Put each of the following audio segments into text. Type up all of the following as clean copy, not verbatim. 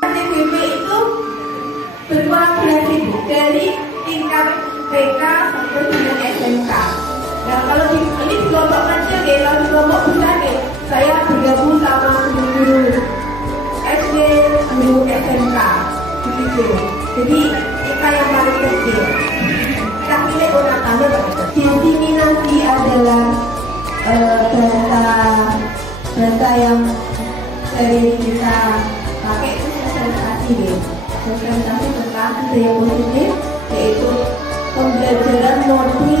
TBP itu berkolaborasi dari tingkat TK sampai dengan SMK. Nah, kalau ini di kelompok kecil, kalau di kelompok besar, saya bergabung sama guru SD, guru SMK, begitu. Jadi kita yang paling kecil. Kita pilih orang tamu. Di sini nanti adalah data yang dari kita pakai itu sosialisasi, sosialisasi tentang budaya positif, yaitu pembelajaran modul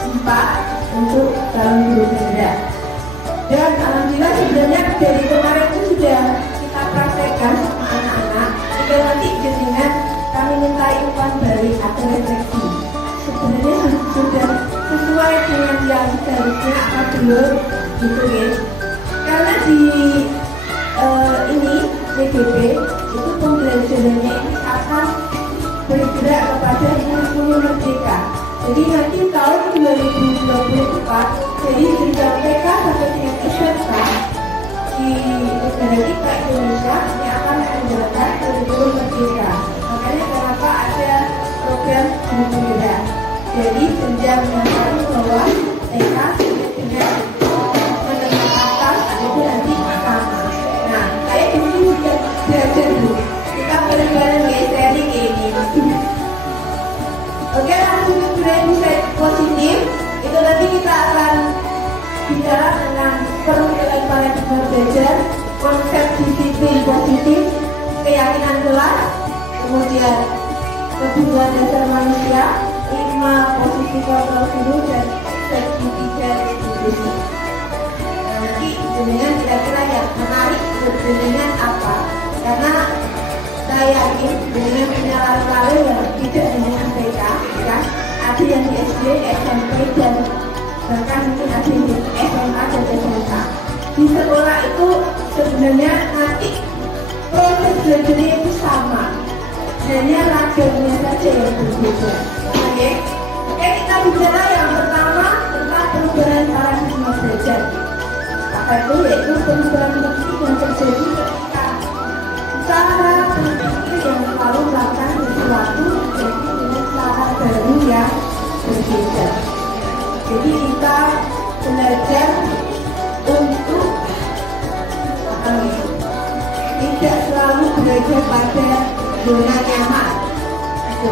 keempat untuk calon guru muda. Dan alhamdulillah sebenarnya dari kemarin itu sudah kita praktekkan sama anak-anak. Jika nanti jenengan kami mintai umpan balik atau refleksi, sebenarnya sudah sesuai dengan yang seharusnya atau belum, gitu ya. Karena di ini TBP itu pembelajarannya ini akan bergerak kepada kurikulum merdeka. Jadi nanti tahun 2024, jadi jenjang TK sampai dengan SMK di negara kita Indonesia ini akan menjalankan kurikulum merdeka. Makanya kenapa ada program guru muda. Jadi jenjang yang paling bawah TK dengan menengah atas itu nanti sama. Nah, saya di sini sudah belajar dulu. Kita bareng-bareng ya sharing ini. Oke, langsung ke budaya positif. Itu nanti kita akan bicara tentang perwakilan paradigma belajar, konsep disiplin positif, keyakinan kelas, kemudian kebutuhan dasar manusia, 5 posisi kontrol guru, dan seksi 3 distribusi. Nanti jenengan kira-kira yang menarik untuk jenengan apa? Karena saya yakin jenengan punya lalu-lalu yang tidak hanya TK, kan? Ada yang di SD, SMP, dan bahkan mungkin ada di SMA dan SMK. Di sekolah itu sebenarnya nanti proses belajarnya itu sama, hanya ragamnya saja yang berbeda. Oke, kita bicara yang pertama tentang perubahan paradigma belajar. Apa itu? Yaitu perubahan penting yang terjadi ketika cara berpikir yang selalu melakukan sesuatu jadi dengan cara baru yang berbeda. Jadi kita belajar untuk tidak selalu belajar pada zona nyaman. Oke.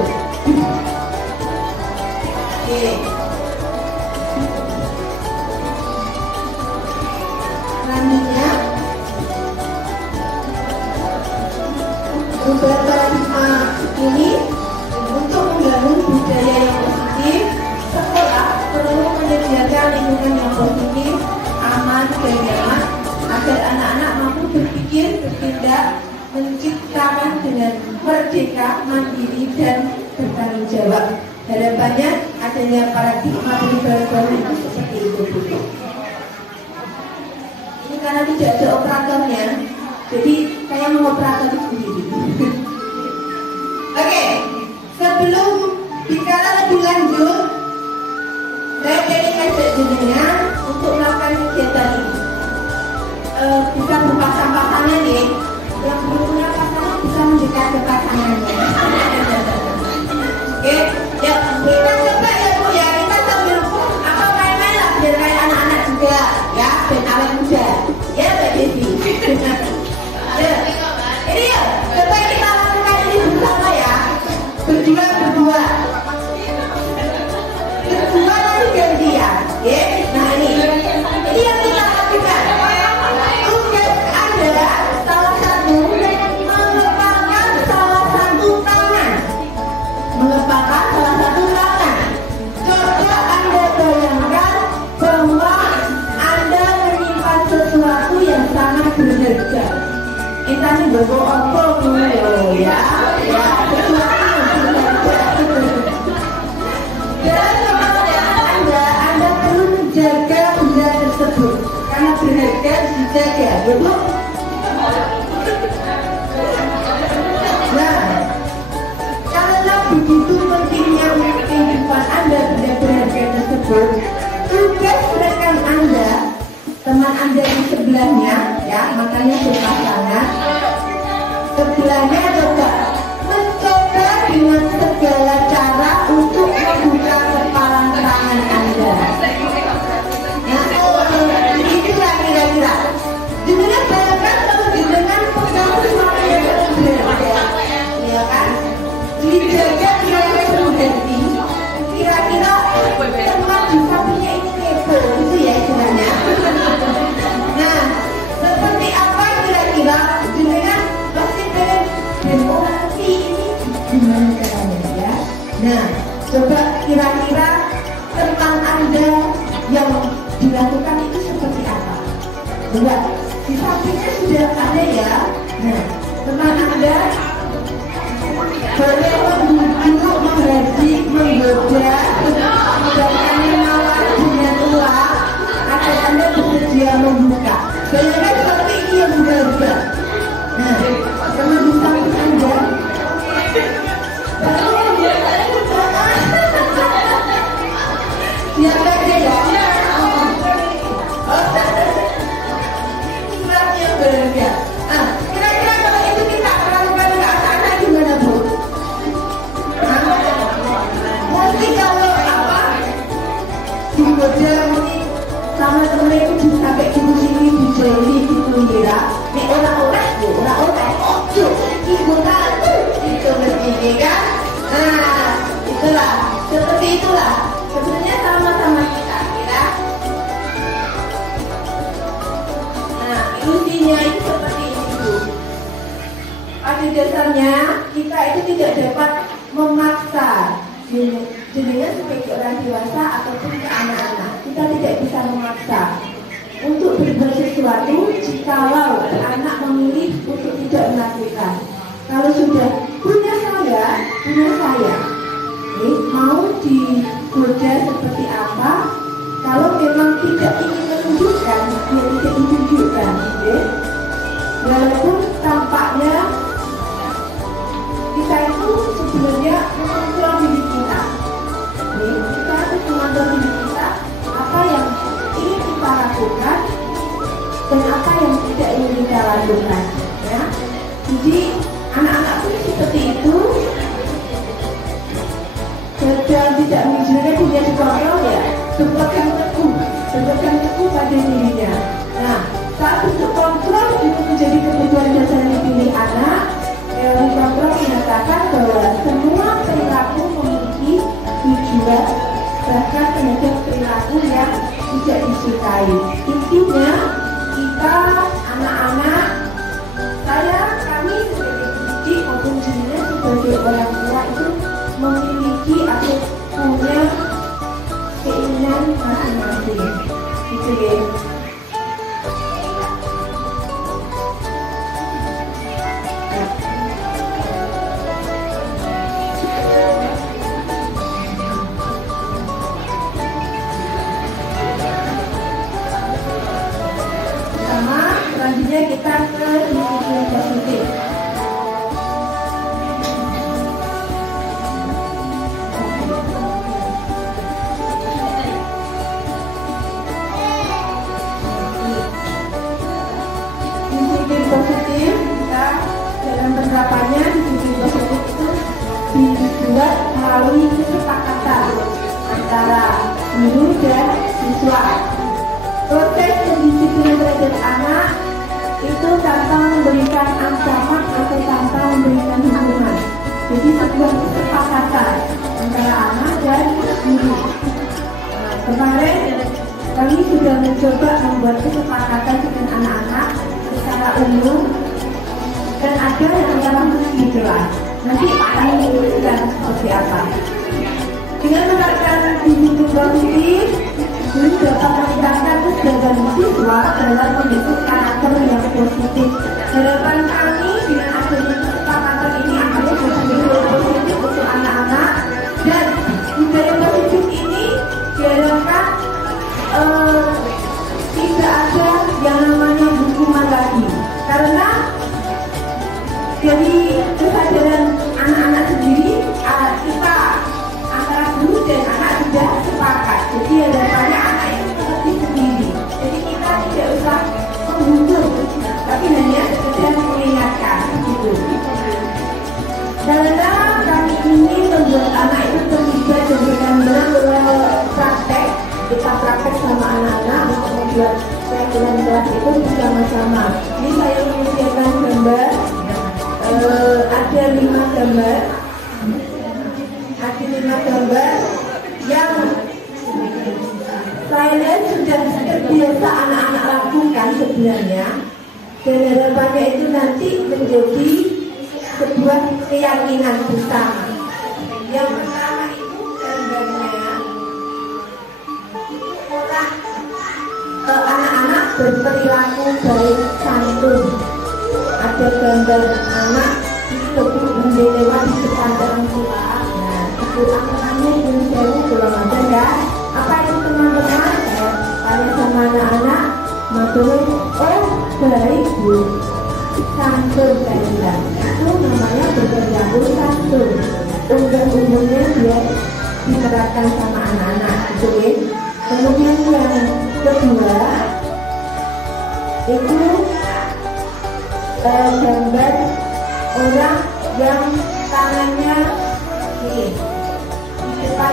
Selanjutnya, perubahan paradigma ini untuk membangun budaya yang positif. Sekolah perlu menyediakan lingkungan yang positif, aman, dan nyaman agar anak-anak mampu berpikir, bertindak, menciptakan dengan merdeka, mandiri, dan bertanggung jawab. Harapannya adanya paradigma perubahan baru itu seperti itu. Ini karena tidak ada operatornya, jadi saya mengoperator sendiri. Oke, sebelum bicara lebih lanjut, saya ingin ngajak jenengan untuk melakukan kegiatan ini. Bisa berpasang-pasangan nih, yang belum punya pasangan bisa mendekat ke pasangannya. Oke, ya kita coba ya Bu ya, kita sambil apa main-main lah biar kayak anak-anak juga ya, dan awet muda. Ya Mbak Desi. Ya, ini ya, coba kita lakukan ini bersama ya, berdua. Berdua nanti gantian, ya. Nah ini yang kita lakukan. Tugas Anda salah satu mengepakkan salah satu tangan. Mengepakkan salah satu tangan. Coba Anda bayangkan bahwa Anda menyimpan sesuatu yang sangat berharga. Kita nih bawa apa dulu ya, sesuatu yang berharga. Dan Anda perlu menjaga benda tersebut karena berharga dijaga, betul? Nah, karena begitu pentingnya untuk kehidupan Anda benda berharga tersebut, tugas rekan Anda, teman Anda di sebelahnya, ya, makanya Coba kira-kira tentang Anda yang dilakukan itu seperti apa? Enggak, di sampingnya sudah ada ya. Nah, tentang Anda boleh untuk menggaji, menggoda, dan menawar dengan uang agar Anda bersedia membuka. Bayangkan seperti ini yang berharga. Nah, teman di samping Anda ya beda ya. Nikmat yang berharga. Nah, kira-kira kalau itu kita lakukan ke anak-anak gimana Bu? Mungkin kalau apa digoda mungkin sama temen itu sampai di sini dijeli dikira. Nek ora-ora yo ora-ora ojo ibu tante itu mesti kan. Nah, itulah seperti itulah. Sebenarnya sama-sama kita kira. Nah, ilusinya itu seperti itu. Pada dasarnya kita itu tidak dapat memaksa jenengan sebagai orang dewasa ataupun ke anak-anak. Kita tidak bisa memaksa untuk berbuat sesuatu jikalau anak memilih untuk tidak melakukan. Kalau sudah punya saya, mau digoda seperti apa? Kalau memang tidak ingin menunjukkan, ya tidak ditunjukkan, walaupun tampaknya kita itu sebenarnya mengontrol diri kita. Kita harus mengontrol diri kita apa yang ingin kita lakukan dan apa yang tidak ingin kita lakukan. Ya, jadi anak-anak pun seperti itu. Dan tidak menunjukkan punya dikontrol ya, berpegang teguh pada dirinya. Nah, saat bentuk kontrol itu menjadi kebutuhan dasar diri anak. Teori kontrol menyatakan bahwa semua perilaku memiliki tujuan, bahkan terhadap perilaku yang tidak disukai. Intinya kita anak-anak, kami sebagai pendidik maupun jenengan sebagai orang tua itu memiliki atau punya keinginan masing-masing, gitu ya. Sama selanjutnya kita ke disiplin positif. Positif kita dalam penerapannya disiplin positif itu dibuat melalui kesepakatan antara guru dan siswa. Proses pendisiplinan terhadap anak itu tanpa memberikan ancaman atau tanpa memberikan hukuman. Jadi sebuah kesepakatan antara anak dan guru. Kemarin kami sudah mencoba membuat kesepakatan dengan anak-anak secara umum dan ada yang antara gitu lah. Nanti kami menunjukkan seperti apa. Dengan menerapkan disiplin positif, guru dapat meningkatkan kesadaran siswa dalam membentuk karakter yang positif. Harapan kami dengan adanya kesepakatan ini adalah budaya positif untuk anak-anak, dan budaya positif ini diharapkan tidak ada yang namanya hukuman lagi, karena dari kesadaran anak-anak sendiri, kita antara guru dan anak sudah sepakat. Jadi harapannya anak itu mengerti sendiri. Jadi kita tidak usah menghukum, tapi hanya sekedar mengingatkan gitu. Karena kami ingin membuat anak itu terlibat dan benar-benar praktek. Kita praktek sama anak-anak untuk membuat peraturan kelas itu bersama-sama. Ini saya menunjukkan gambar, ada 5 gambar, yang saya lihat sudah terbiasa anak-anak lakukan sebenarnya, dan harapannya itu nanti menjadi sebuah keyakinan bersama. Yang pertama itu berperilaku baik santun. Ada gambar anak itu mendelewat di depan orang tua. Nah, itu anggarannya ini saya belum ada ya. Apa itu teman-teman? Tanya sama anak-anak, maksudnya, oh baik bu, santun saya bilang. Itu namanya berperilaku santun. Umur-umurnya dia diterapkan sama anak-anak, gitu ya. Kemudian yang kedua itu gambar orang yang tangannya di depan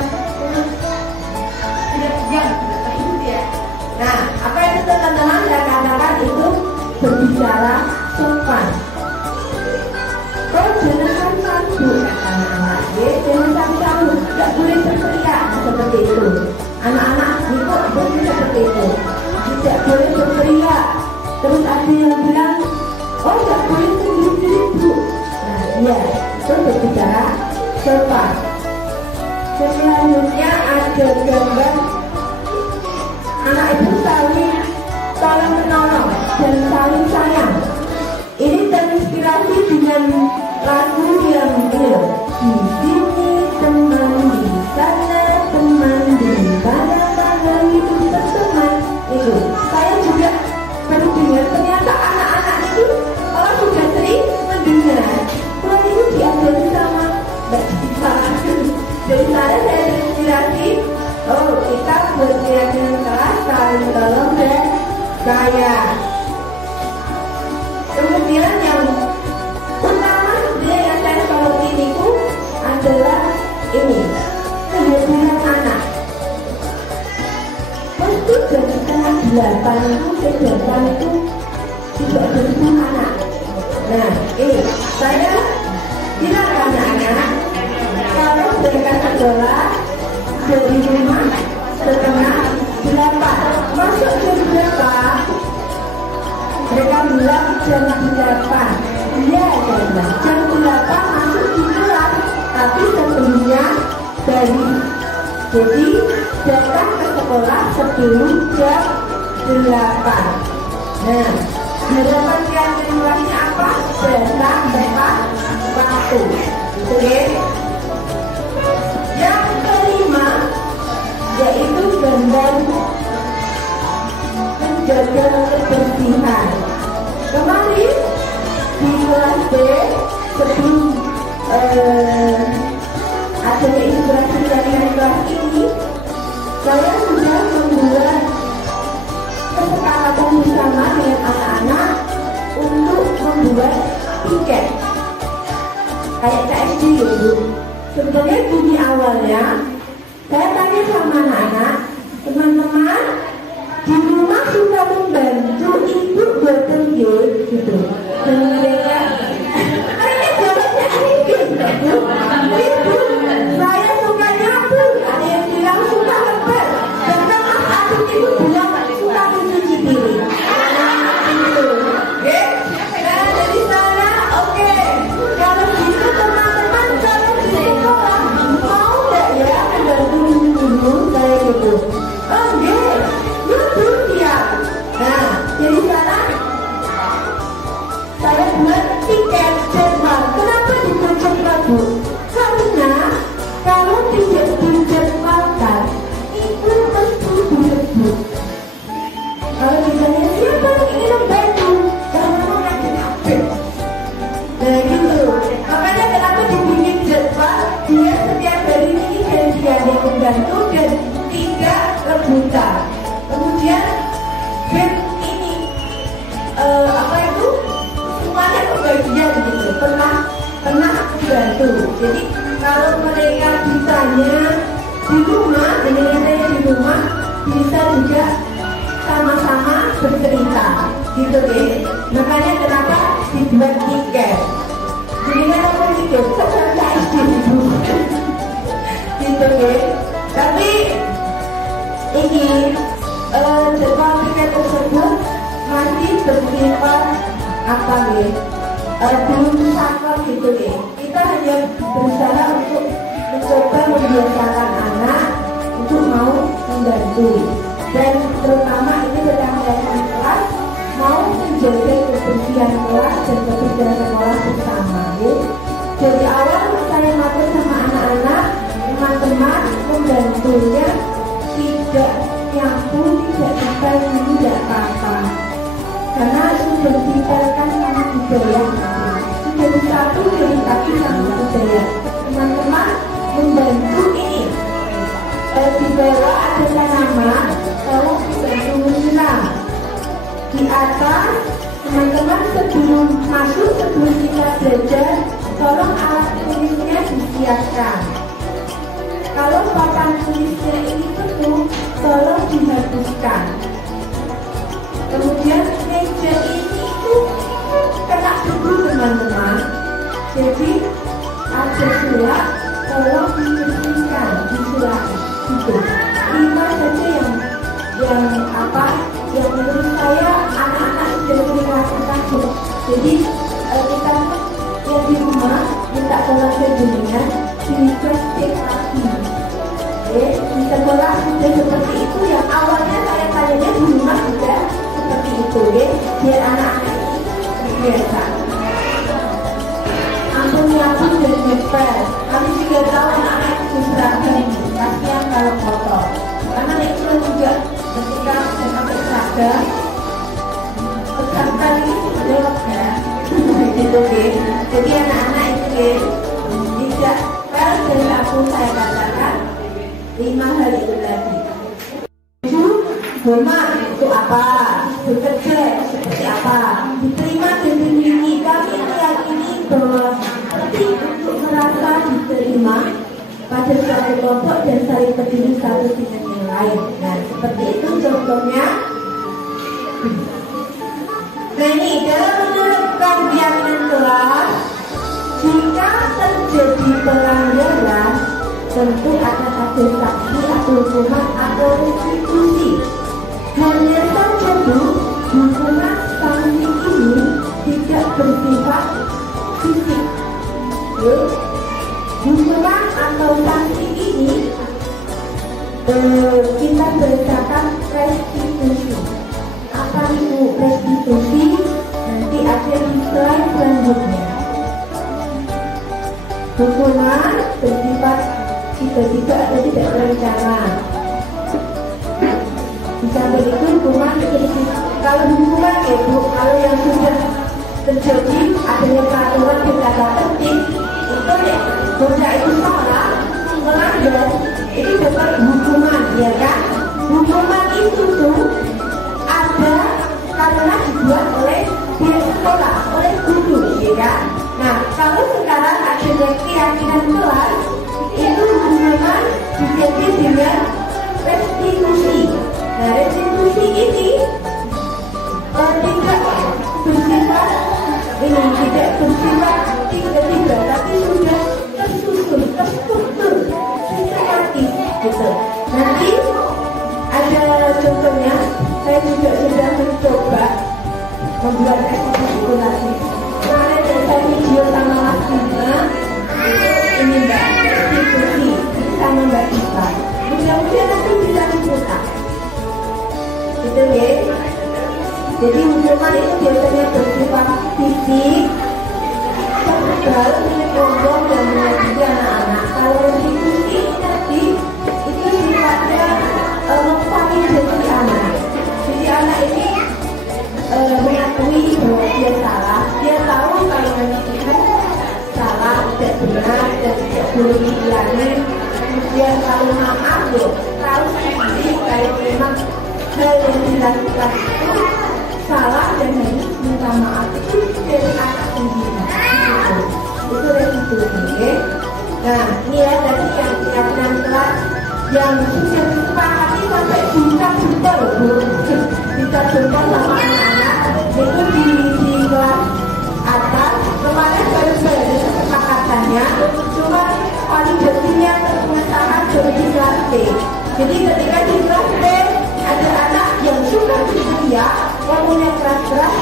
tidak jam itu dia. Nah, apa itu teman-teman saya katakan itu berbicara sopan. Oh jangan sambut kata anak-anak, jangan sambut, tidak boleh berteriak seperti itu. Anak-anak itu boleh seperti itu, tidak boleh berteriak. Terus ada yang bilang, oh tidak boleh sendiri-sendiri bu. Nah iya, itu berbicara sopan. Selanjutnya ada gambar anak itu saling menolong dan saling sayang. Ini terinspirasi dengan lagu yang ini loh. Di sini teman, di sana teman, di mana-mana itu teman. Itu saya juga baru dengar ternyata anak-anak itu orang sudah sering mendengar. Kalau itu diajari sama Mbak Siva. Dari sana saya terinspirasi. Oh kita berkeyakinan keras, saling tolong dan sayang. Kemudian yang utama sebenarnya yang saya soroti itu adalah ini, kehadiran anak. Waktu dari setengah 8 itu kegiatan itu tidak begitu anak. Nah ini saya bilang ke anak-anak, kalau berangkat sekolah dari rumah setengah 8 masuk jam berapa? Mereka bilang jam 8. Iya jam 8 masuk di kelas, tapi sebelumnya dari jadi datang ke sekolah sebelum jam 8. Nah, harapan kreativitasnya apa? Datang tepat waktu. Oke. Yang kelima yaitu gambar menjaga kebersihan. Kemarin di kelas B sebelum ada inspirasi dari kelas ini, saya sudah membuat kesepakatan bersama dengan anak-anak untuk membuat tiket kayak KFC gitu. Sebenarnya bunyi awalnya saya tanya sama anak-anak, teman-teman di rumah suka membantu ibu buat kerja gitu. Dan mereka ini jawabnya gitu. Ibu, saya suka nyapu. Ada yang bilang suka ngebet. Dan sama satu ibu bilang suka mencuci piring. Gitu. Oke? Nah dari sana, oke. Kalau gitu teman-teman kalau di sekolah mau nggak ya membantu ibu kayak gitu? Oke. Nah, jadi sana saya buat tiket jadwal. Kenapa dijadwalkan bu? Karena kalau tidak dijadwalkan itu mesti disebut. Kalau misalnya siapa yang ingin membantu, kamu lagi capek. Nah gitu. Makanya kenapa dibikin jadwal? Dia setiap hari ini dia ada membantu dan tidak rebutan. Kemudian ini apa itu semuanya kebagian gitu, pernah membantu. Jadi kalau mereka bisanya di rumah, dengan di rumah bisa juga sama-sama bercerita gitu deh. Makanya kenapa dibuat tiket. Jadi kalau tiket saya ibu gitu deh. Tapi ini jadwal tiket tersebut masih bersifat apa nih? Belum sakral gitu nih. Kita hanya berusaha untuk mencoba membiasakan anak untuk mau membantu. Dan terutama ini sedang melakukan kelas membantunya tidak nyambung, tidak detail, tidak apa-apa, karena sudah detailkan sama budaya, sudah disatu dari kaki sama budaya. Teman-teman membantu ini di bawah ada tanaman, tolong dibantu menyiram. Di atas teman-teman sebelum masuk, sebelum kita belajar, tolong alat tulisnya disiapkan. Kalau papan tulisnya ini penuh, tolong dihapuskan. Kemudian meja ini itu kena debu teman-teman, jadi ada sulap, tolong dibersihkan, disulap gitu. 5 saja yang menurut saya anak-anak sudah sering lakukan. Jadi kita yang di rumah minta tolong sebelumnya dicek lagi. Di sekolah sudah seperti itu, yang awalnya saya tanyanya di rumah juga seperti itu, biar anak-anak terbiasa. Ampun dan ngepel. Kami juga tahu anak-anak itu seragam, kasihan kalau kotor. Karena itu juga ketika saya pakai seragam, seragam ini belok ya, gitu Jadi anak-anak itu tidak pel dari aku saya katakan 5 hal itu tadi. Hormat itu apa? Bekerja seperti apa? Diterima dan dimiliki. Kami meyakini bahwa penting untuk merasa diterima pada suatu kelompok dan saling peduli satu dengan yang lain. Nah, seperti itu contohnya. Nah, ini dalam menerapkan keyakinan kelas, jika terjadi pelanggaran, tentu akan ada sanksi atau hukuman atau restitusi. Hanya saja hukuman sanksi ini tidak bersifat fisik. Hukuman atau sanksi ini kita berdasarkan restitusi. Apa itu restitusi? Nanti ada di slide selanjutnya. Hukuman bersifat tiba-tiba atau tidak berencana. Bisa begitu hukuman seperti kalau hukuman itu kalau yang sudah terjadi adanya peraturan berkata penting itu benda itu salah melanggar itu dapat hukuman, ya kan? Hukuman itu tuh ada karena dibuat oleh pihak sekolah, oleh guru, ya kan? Nah, kalau sekarang ada keyakinan kelas itu hukuman diganti dengan restitusi. Nah, restitusi ini tidak bersifat tidak bersifat tiba-tiba, tapi sudah tersusun, terstruktur, sistematis, gitu. Nanti ada contohnya, saya juga sudah mencoba membuat restitusi lagi. Kemarin saya video sama Mas Bima, ini Mbak restitusi sama Mbak Diva. Mudah-mudahan nanti bisa diputar. Gitu ya. Jadi hukuman itu biasanya bersifat fisik, verbal, ngomong dan mengaji anak-anak. Kalau restitusi tadi itu sifatnya memvalidasi anak. Jadi anak ini mengakui bahwa dia salah, dia tahu kalau itu salah, tidak benar dan tidak boleh diulangi. Kemudian kalau maaf loh, tahu sendiri kalau memang hal yang dilakukan itu salah dan harus minta maaf itu dari anak sendiri. Itu restitusi. Nah, ini ya tadi yang keyakinan kelas yang sudah disepakati sampai juta-juta loh Bu, juta-juta sama anak-anak itu di kelas atas. Kemarin baru kesepakatannya, cuma validasinya pengesahan baru di kelas B. Jadi ketika di kelas B ada anak yang suka bersedia, yang punya keras-keras,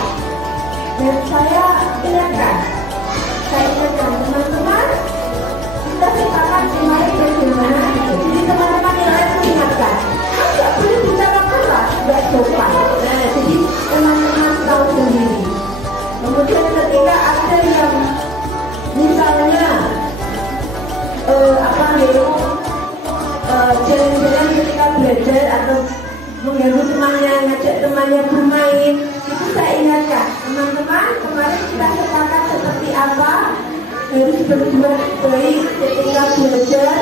dan saya ingatkan teman-teman, kita sepakat kemarin bagaimana itu. Jadi teman-teman yang lain mengingatkan, tidak boleh bicara keras, tidak sopan. Nah, jadi teman-teman tahu sendiri. Kemudian ketika ada yang misalnya jalan-jalan ketika belajar atau mengganggu temannya, ngajak temannya bermain, itu saya ingatkan, teman-teman kemarin kita katakan seperti apa, harus berbuat baik ketika belajar,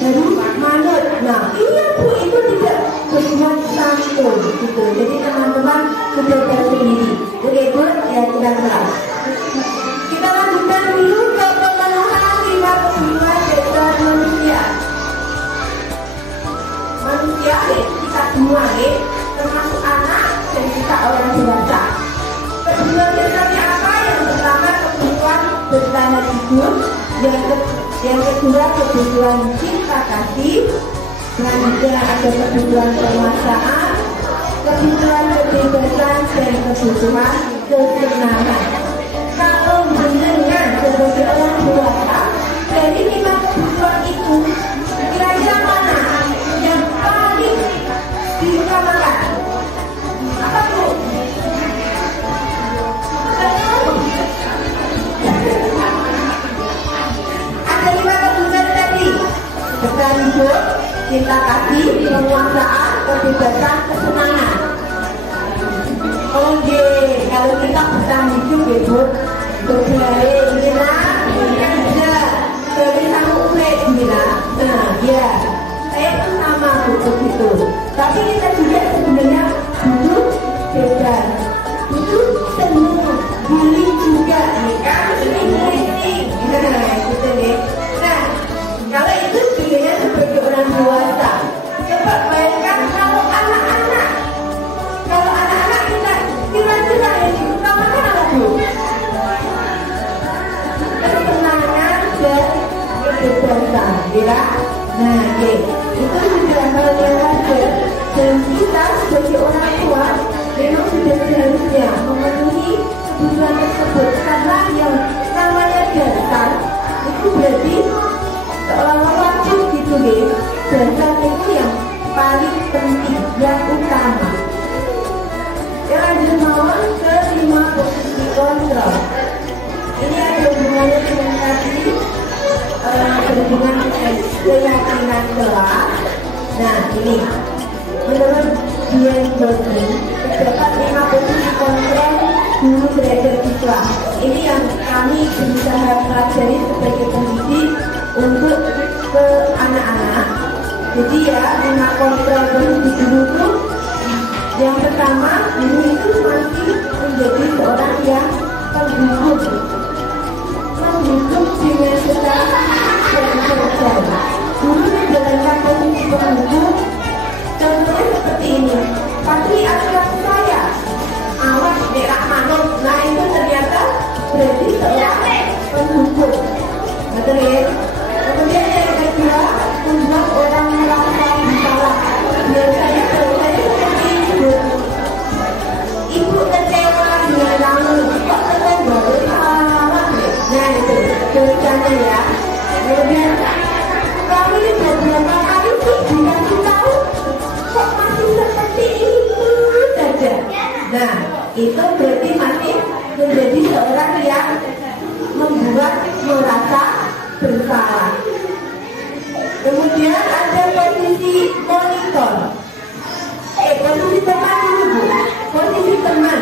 harus manut. Nah iya Bu, itu tidak berbuat santun gitu. Jadi teman-teman sudah tahu sendiri. Oke Bu, ya kita mulai. Kita lanjutkan dulu ke pemenuhan 5 kebutuhan dasar manusia. Manusia kita semua termasuk anak dan kita orang dewasa. Kebutuhan dasarnya apa? Yang pertama kebutuhan bertahan hidup, yang kedua kebutuhan cinta kasih, selanjutnya ada kebutuhan penguasaan, kebutuhan kebebasan dan kebutuhan kesenangan. Kalau mendengar sebagai orang dewasa dari 5 kebutuhan itu, kira-kira mana yang paling diutamakan? Apa Bu? Ada 5 kebutuhan tadi: bertahan hidup, cinta kasih, penguasaan, kebebasan, kesenangan. Oke, kalau kita bertahan hidup ya Bu, berbaik, bisa dari sanggup urip gila. Nah ya, saya pun sama Bu begitu. Tapi kita juga sebenarnya butuh bebas, butuh senang, healing juga nih kan, ini gitu nih. Nah kalau itu sebenarnya sebagai orang dewasa, coba bayangkan kalau anak-anak kita kira-kira yang diutamakan apa Bu? Kesenangan dan kebebasan, ya. Nah, itu sudah hal yang wajar. Dan kita sebagai orang tua memang sudah seharusnya memenuhi kebutuhan tersebut, karena yang namanya dasar itu berarti seolah-olah wajib gitu ya. Dasar itu yang paling penting, yang utama. Yang lanjut mohon ke 5 posisi kontrol. Ini ada hubungannya dengan tadi, berhubungan dengan keyakinan kelak. Nah ini menurut Dian Bosni terdapat 5 posisi kontrol guru belajar siswa. Ini yang kami berusaha pelajari sebagai pendidik untuk ke anak-anak. Jadi ya 5 kontrol posisi guru itu, yang pertama guru itu masih menjadi seorang yang menghukum dengan secara dan guru menjalankan posisi penghukum. Contohnya seperti ini, pasti aturan saya awas berak manut. Nah itu ternyata berarti seorang penghukum, betul ya. Kemudian yang kedua, membuat orang merasa bersalah. Biasanya seperti ibu kecewa dengan kamu, kok kalian baru salah. Nah itu ceritanya ya. Kemudian kamu ini beberapa kali sih dikasih tahu, kok masih seperti itu saja. Nah itu berarti masih menjadi seorang yang membuat merasa bersalah. Kemudian ada posisi monitor. Posisi teman dulu Bu. Posisi teman,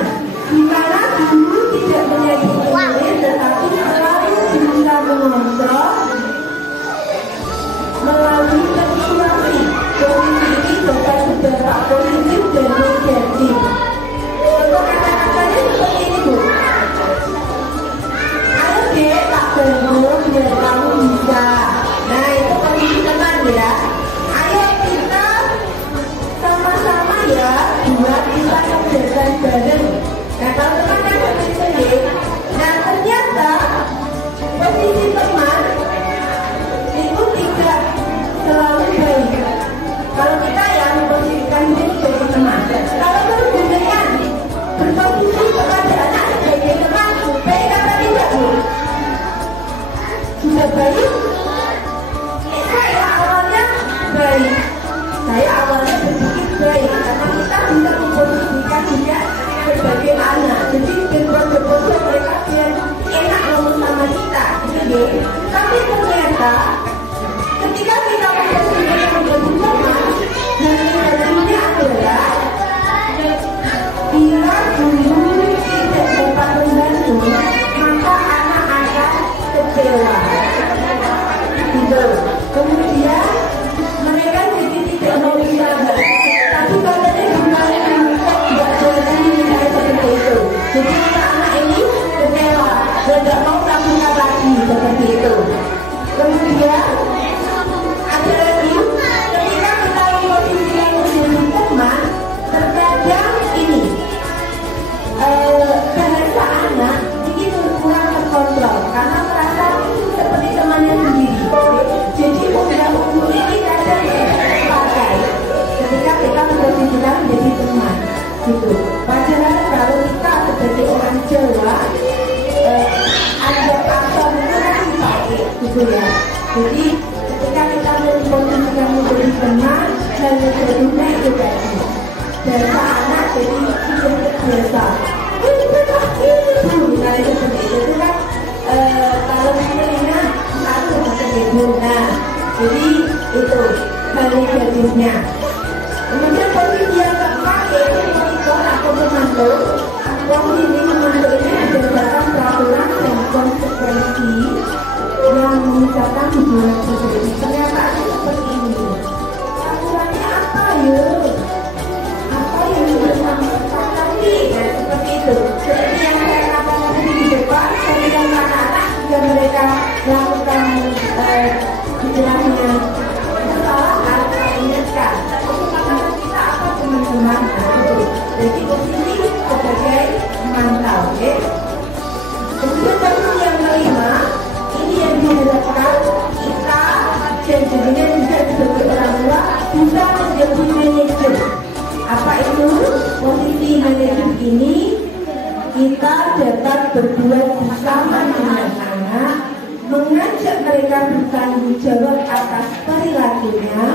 di mana guru tidak menjadi murid, tetapi selalu berusaha mengontrol melalui persuasi. Posisi ini dapat berdampak positif dan negatif. Contoh kata-katanya seperti ini Bu. Ayo deh tak bangun biar kamu bisa. Nah itu posisi teman ya. Ayo kita sama-sama ya buat kita kerjakan bareng. Nah kalau teman kan seperti itu. Nah ternyata posisi teman itu tidak selalu baik. Kalau kita ya memposisikan diri sebagai teman, kalau berhubungan berposisi kepada anak sebagai teman, baik atau tidak Bu? Sudah baik? Saya awalnya baik. Saya awalnya berpikir baik karena kita bisa memposisikan juga sebagai anak. Jadi berbuat mereka biar enak ngomong sama kita, gitu deh. Tapi ternyata ketika kita memposisikan jadinya itu tadi biasa anak jadi tidak terbiasa. Ini misalnya seperti itu kan kalau misalnya satu macam itu, nah jadi itu negatifnya. Kemudian posisi yang keempat yaitu monitor atau memantau. Posisi memantau ini berdasarkan peraturan dan konsekuensi yang meningkatkan hubungan tersebut. Pernyataan seperti ini. Aturannya apa ya? Apa yang bersangkutan tadi? Nah, seperti itu. Seperti yang saya katakan tadi di depan, ketika anak-anak jika mereka melakukan istilahnya kesalahan, ingatkan. Maka kita apa teman-teman? Jadi posisi sebagai mantau, oke? Kemudian posisi yang kelima, ini yang diharapkan kita dan jadinya bisa sebagai orang tua bisa menjadi manajer. Apa itu posisi manajer ini? Kita dapat berbuat bersama dengan anak, mengajak mereka bertanggung jawab atas perilakunya,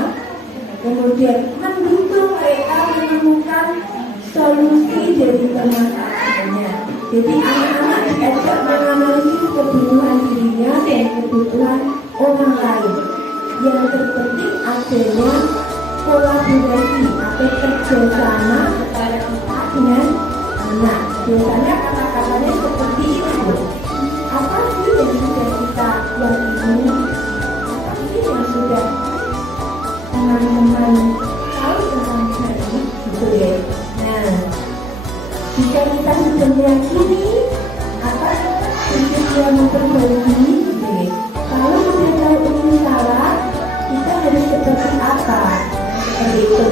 kemudian mendukung mereka menemukan solusi dari permasalahannya. Jadi anak-anak diajak menganalisis kebutuhan dirinya dan kebutuhan orang lain. Yang terpenting adanya kolaborasi atau kerjasama antara kita dengan anak. Biasanya kata-katanya seperti itu. Apa sih yang sudah kita yakini? Apa sih yang sudah teman-teman tahu tentang hal ini? Gitu ya. Nah, jika kita sudah meyakini apa yang memperbaiki, kalau sudah tahu ini salah, kita harus seperti apa? Seperti itu.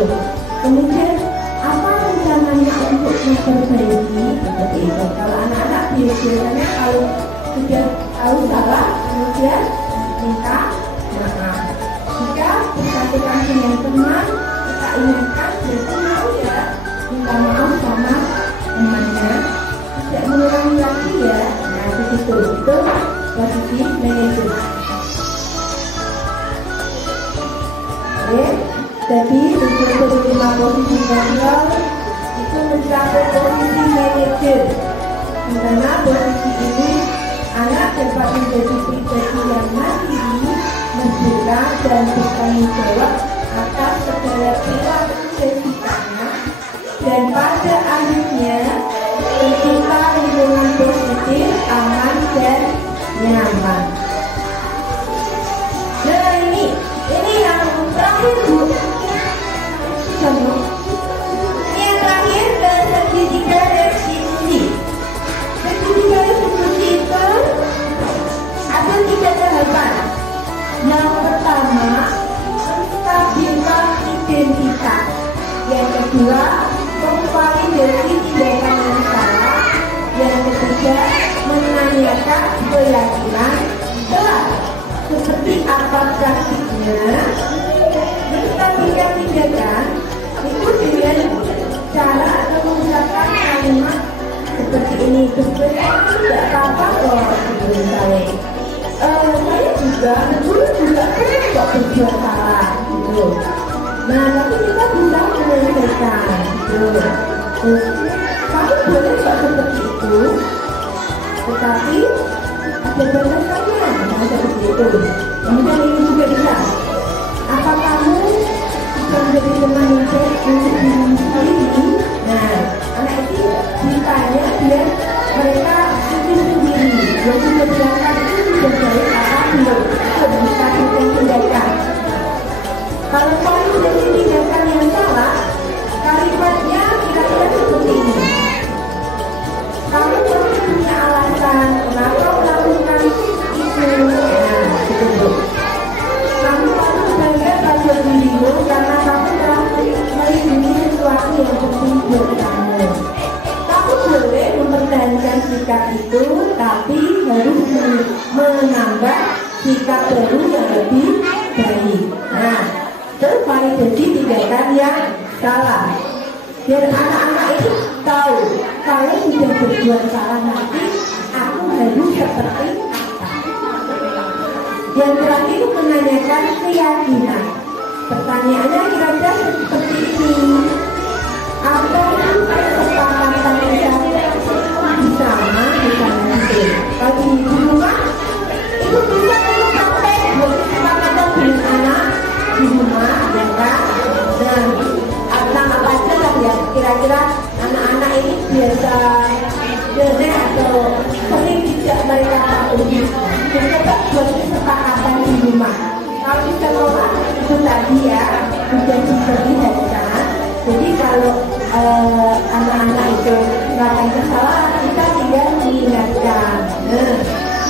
Kemudian apa rencananya untuk memperbaiki? Seperti itu. Kalau anak-anak biasanya kalau sudah tahu salah, kemudian minta maaf. Jika bersangkutan dengan teman, kita ingatkan berarti mau ya minta maaf sama temannya, tidak mengulangi lagi ya. Nah begitu, itu posisi manajer. Oke, jadi untuk 5 posisi kontrol itu mencapai posisi manajer. Di mana posisi ini anak dapat menjadi pribadi yang mandiri, merdeka dan bertanggung jawab atas segala perilaku dan sikapnya, dan pada akhirnya tercipta lingkungan positif, aman dan nyaman. Nah ini yang terakhir Bu. Contoh. Ini yang terakhir dari segitiga restitusi. Segitiga restitusi itu ada 3 tahapan. Yang pertama, menstabilkan identitas. Yang kedua, memvalidasi tindakan yang salah. Yang ketiga, menanyakan keyakinan telah. Seperti apa praktiknya? Menstabilkan tindakan itu dengan cara mengucapkan kalimat seperti ini. Sebenarnya tidak apa-apa kok misalnya. Saya juga dulu juga kok berbuat salah gitu. Nah tapi kita bisa menyelesaikan gitu. Kamu boleh kok seperti itu, tetapi ada batasannya. Nah seperti itu. Kemudian ini juga bisa. Apa kamu bisa menjadi teman yang baik untuk diri sendiri? Nah anak itu ditanya biar mereka pikir sendiri. Yang sudah dilakukan itu sudah baik apa belum? Bisa kita tindakan. Kalau kamu jadi tindakan yang salah, kalimatnya kira-kira seperti ini. Kamu pasti punya alasan kenapa melakukan itu. Nah, begitu. Kamu harus bangga pada dirimu karena kamu telah melindungi sesuatu yang penting buat kamu. Kamu boleh mempertahankan sikap itu, tapi harus menambah sikap baru yang lebih baik. Nah, tervalidasi tindakan yang salah. Biar anak-anak itu tahu kalau sudah berbuat salah nanti aku harus seperti apa. Yang terakhir menanyakan keyakinan. Pertanyaannya kira-kira seperti sudah diperlihatkan. Jadi kalau anak-anak itu melakukan kesalahan, kita tinggal mengingatkan.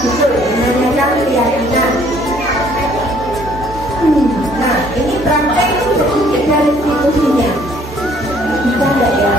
Itu menanyakan keyakinan. Nah, ini praktek sedikit dari diskusinya. Bisa nggak ya?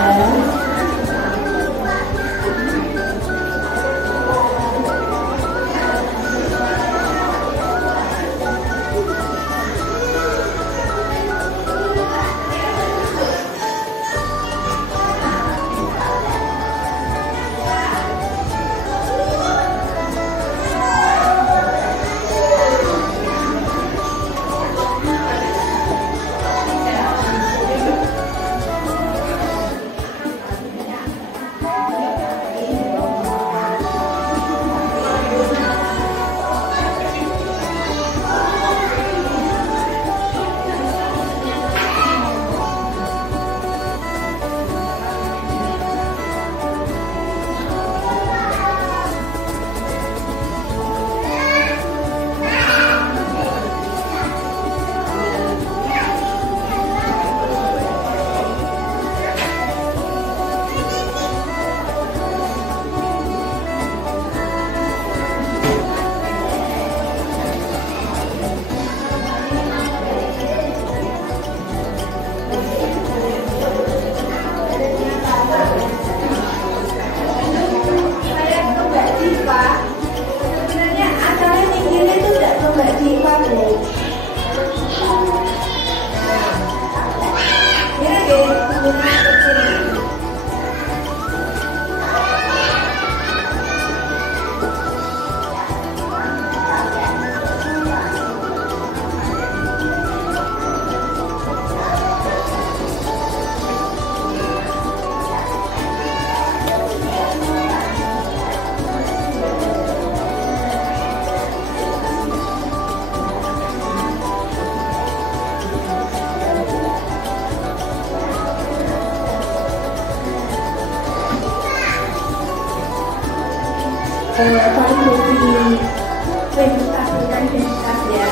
Registrasikan identitas ya.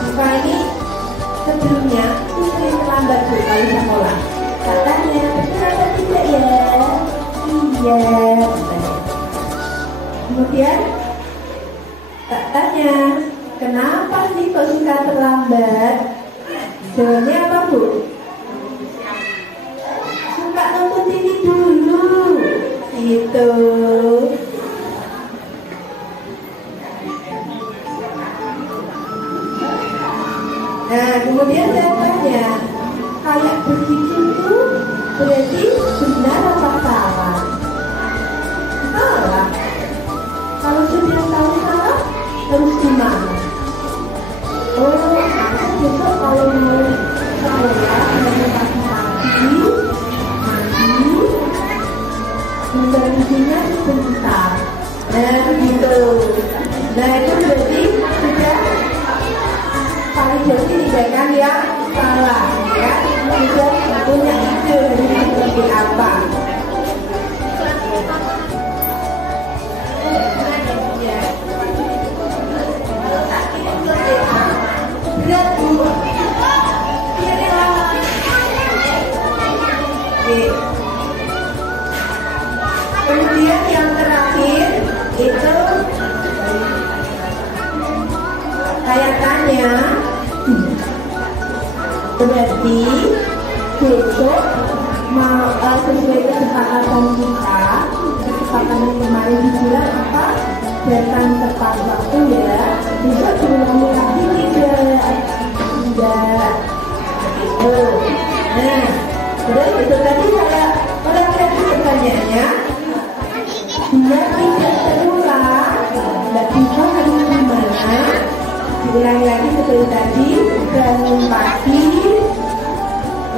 Jika ini sebelumnya sering terlambat Bu kali sekolah. Katanya betul atau tidak ya? Iya. Kemudian tak tanya, kenapa sih kok suka terlambat? Jawabannya apa Bu? Suka nonton TV dulu. Gitu. Nah, kemudian saya tanya, kayak begitu tuh berarti benar apa salah? Salah. Kalau sudah tahu salah, harus gimana? Oh, besok kalau mau sekolah, mau pagi-pagi, mandi, intervisinya sebentar. Nah, begitu. Nah, itu berarti sudah jadi tindakan yang salah ya, tidak punya ide dari seperti apa. Kemudian yang terakhir itu saya tanya, berarti besok mau sesuai kesepakatan kita, kesepakatan kemarin di bulan apa, datang tepat waktu ya. Besok diulangi lagi tidak itu. Nah, terus itu tadi saya perhatikan pertanyaannya, biar tidak terulang, tidak bisa harus gimana. Diulangi lagi seperti tadi, bangun pagi,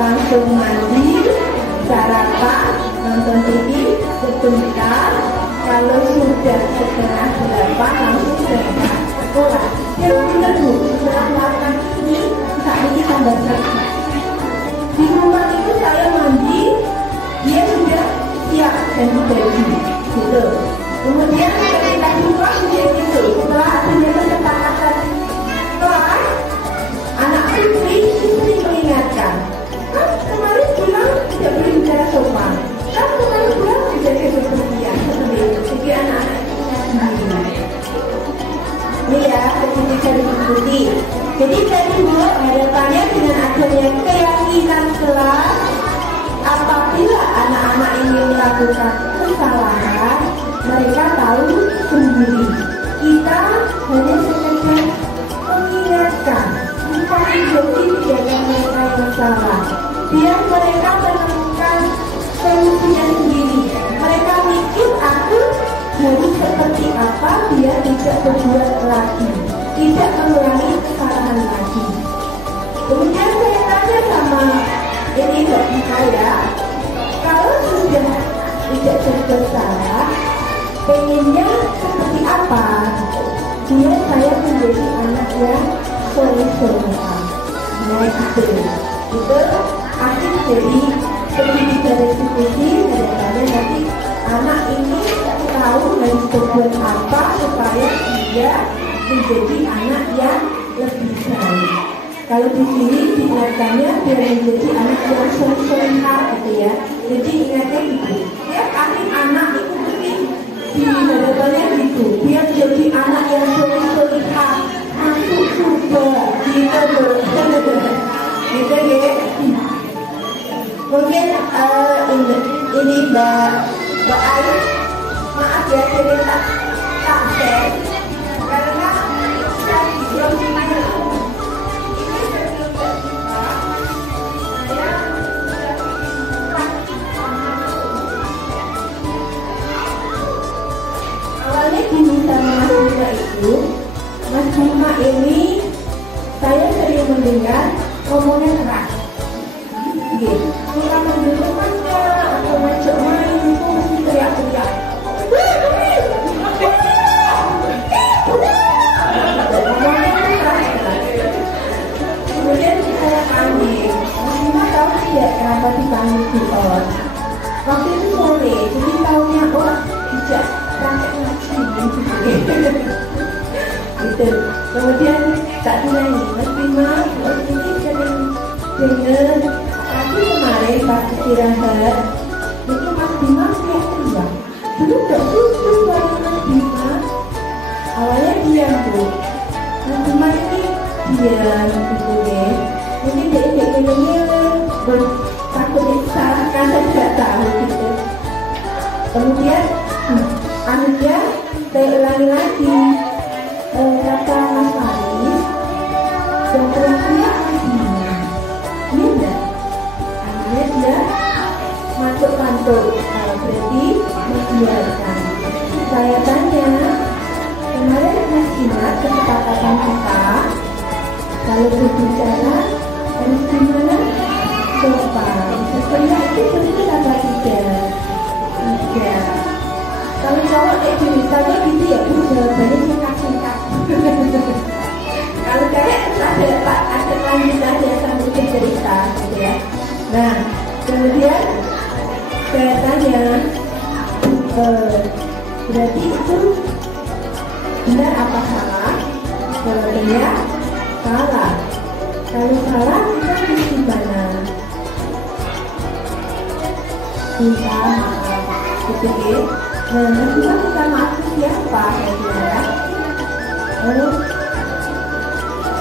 langsung mandi, sarapan, nonton TV sebentar. Kalau sudah setengah 8 langsung berangkat sekolah. Yang benar Bu, setelah melakukan ini saat ini tambah lagi. Di rumah itu saya mandi, dia sudah siap dan baju, gitu. Kemudian ketika di rumah dia gitu, setelah adanya kesepakatan kelas, anak istri mengingatkan. kelas, apabila anak-anak ini melakukan kesalahan, mereka tahu sendiri. Kita hanya sekedar mengingatkan, bukan menjadi tindakan mereka yang salah. Biar mereka menemukan solusinya sendiri. Mereka mikir aku harus seperti apa biar tidak berbuat lagi, tidak mengulangi kesalahan lagi. Kemudian saya tanya sama ini bagi saya, kalau sudah tidak bersalah, pengennya seperti apa? Biar saya menjadi anak yang soleh-soleha. Nah itu akhir jadi pendidikan restitusi. Harapannya nanti anak ini tahu harus berbuat apa supaya dia menjadi anak yang lebih baik. Kalau di sini diingatkannya biar menjadi anak yang soleh-soleha gitu ya. Jadi ingatnya gitu. Tiap anak itu mesti di hadapannya gitu. Biar jadi anak yang soleh-soleha, masuk surga gitu. Gitu ya. Mungkin ini Mbak Ayu, maaf ya jadi tak share karena saya belum ini sebelum awalnya gini sama Mas Bima itu, Mas Bima ini saya sering mendengar ngomongnya keras. Kita mendengarnya atau ngajak main itu mesti teriak-teriak. Kemudian saya panggil, Mas Bima tahu tidak kenapa dipanggil Dion? Waktu itu sore, jadi tahunya tidak praktek ngaji gitu. Kemudian tak dinyanyi, Mas Bima, ini sering dengar. Tapi kemarin pas istirahat itu Mas Bima teriak-teriak. Dulu gak susu suara Mas Bima. Awalnya diam tuh. Mas Bima ini diam gitu ya. Mungkin dia takut disalahkan dan tidak tahu gitu. Kemudian akhirnya saya ulangi lagi kata Mas Faris dan teriak-teriak Mas Bima. Iya enggak? Dia masuk kantor, berarti membiarkan. Saya tanya, kemarin Mas ingat kesepakatan kita kalau berbicara harus gimana? Sopan. Sebenarnya itu betul apa tidak? Tidak. Kalau cowok kayak ceritanya gitu ya, jawabannya singkat-singkat. Kalau cewek ada lanjutan ya sambil cerita gitu ya. Nah, kemudian saya tanya, berarti itu benar apa salah? Jawabannya salah. Kalau salah, kita harus gimana? Minta maaf, gitu ya. Nah, nanti kita minta maaf ke siapa? Saya bilang,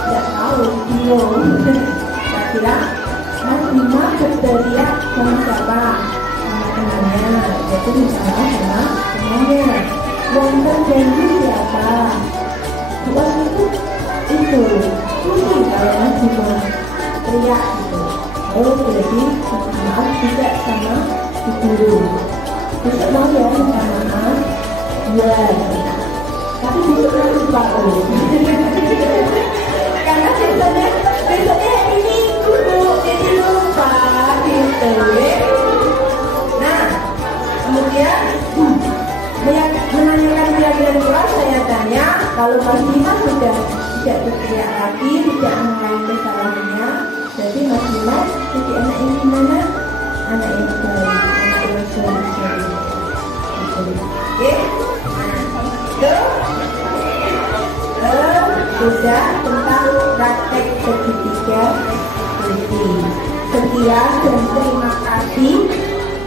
tidak tahu, bingung. Saya bilang, Mas Bima berteriak sama siapa? Sama temannya. Jadi misalnya sama temannya. Yang terjadi siapa? Bukan itu pusing kalau Mas Bima teriak gitu. Jadi maaf juga sama si guru. Besok mau ya minta maaf. Ya. Tapi besok kan lupa karena besoknya ini jadi lupa gitu. Nah, kemudian menanyakan pelajaran kelas, saya tanya kalau Mas Bima sudah tidak berteriak lagi, tidak mengulangi kesalahannya, jadi Mas Bima jadi anak yang gimana? Anak yang baik, anak yang soleh-soleh. Oke, sudah tentang praktek segitiga restitusi. Sekian dan terima kasih.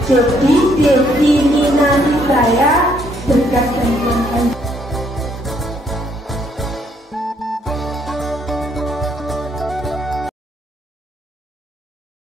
Jadi definisi saya berkas dan